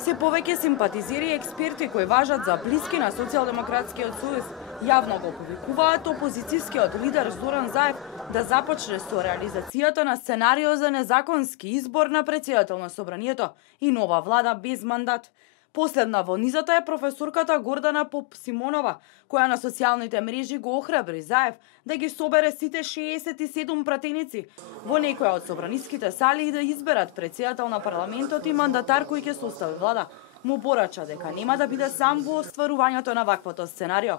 Се повеќе симпатизери и експерти кои важат за блиски на Социјалдемократскиот сојуз јавно го повикуваат опозицијскиот лидер Зоран Заев да започне со реализацијата на сценарио за незаконски избор на претседател на собранието и нова влада без мандат. Последна во низата е професорката Гордана Поп-Симонова, која на социјалните мрежи го охрабри Заев да ги собере сите 67 пратеници во некоја од собраниските сали и да изберат претседател на парламентот и мандатар кој ќе состави влада. Му порача дека нема да биде сам во остварувањето на ваквото сценарио.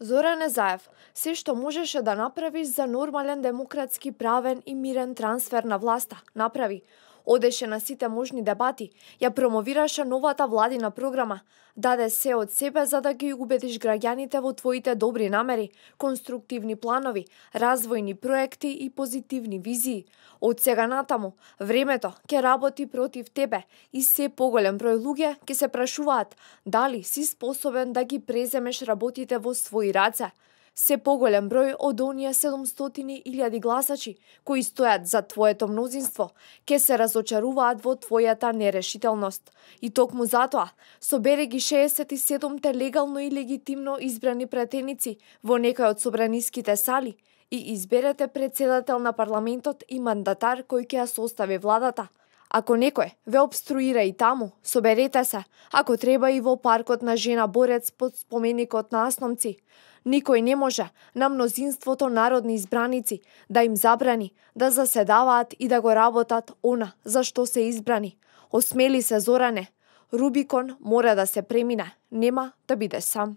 Зоране Заев, се што можеше да направиш за нормален демократски правен и мирен трансфер на власта, направи. Одеше на сите можни дебати, ја промовираше новата владина програма, даде се од себе за да ги убедиш граѓаните во твоите добри намери, конструктивни планови, развојни проекти и позитивни визии. Од сега натаму, времето ќе работи против тебе и се поголем број луѓе ќе се прашуваат дали си способен да ги преземеш работите во своји раце. Се поголем број од оние 700.000 гласачи кои стојат за твоето мнозинство, ќе се разочаруваат во твојата нерешителност. И токму затоа, собери ги 67-те легално и легитимно избрани претеници во некој од собраниските сали и изберете претседател на парламентот и мандатар кој ќе ја состави владата. Ако некој ве обструира и таму, соберете се, ако треба и во паркот на жена борец под споменикот на Асномци. Никој не може на мнозинството народни избраници да им забрани да заседаваат и да го работат она за што се избрани. Осмели се, Зоране. Рубикон мора да се премине, нема да биде сам.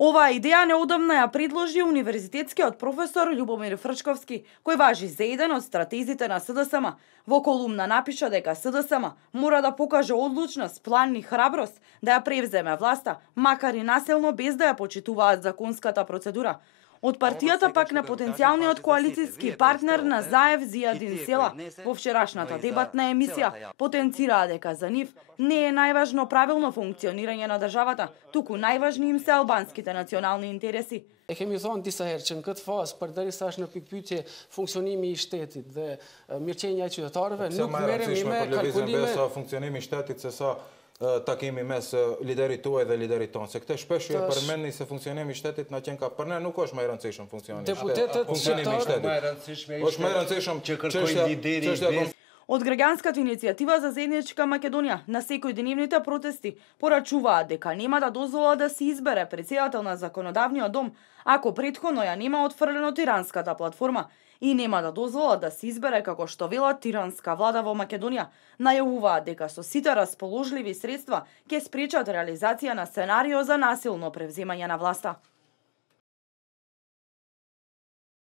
Оваа идеја неодамна ја предложи универзитетскиот професор Љубомир Фрчковски, кој важи за еден од стратезите на СДСМ. Во колумна напиша дека СДСМ мора да покаже одлучност, план и храброст да ја превземе власта, макар и насилно без да ја почитуваат законската процедура. Од партијата пак на потенцијалниот коалицијски партнер на Заев Зијадин Села во вчерашната дебатна емисија потенцираа дека за нив не е најважно правилно функционирање на државата, туку најважни им се албанските национални интереси. E kemi thonë disa herë që në këtë fazë, përderisa është në pikpyetje funksionimi i shtetit dhe mirëqenia e qytetarëve, nuk merremi me kalkulime. Sa funksionimi i shtetit se sa takimi mes liderit tuaj dhe liderit tonë. Se këtë shpesh ju përmendni se funksionimi i shtetit na qenë ka për ne nuk është më i rëndësishëm funksionimi i shtetit. Është më i rëndësishëm që kërkoj lideri. Од граѓанската иницијатива за заедничка Македонија на секојдневните протести порачуваат дека нема да дозволат да се избере претседател на законодавниот дом ако претходно ја нема отфрлено тиранската платформа и нема да дозволат да се избере како што велат тиранска влада во Македонија. Најавуваат дека со сите расположливи средства ќе спречат реализација на сценарио за насилно превземање на власта.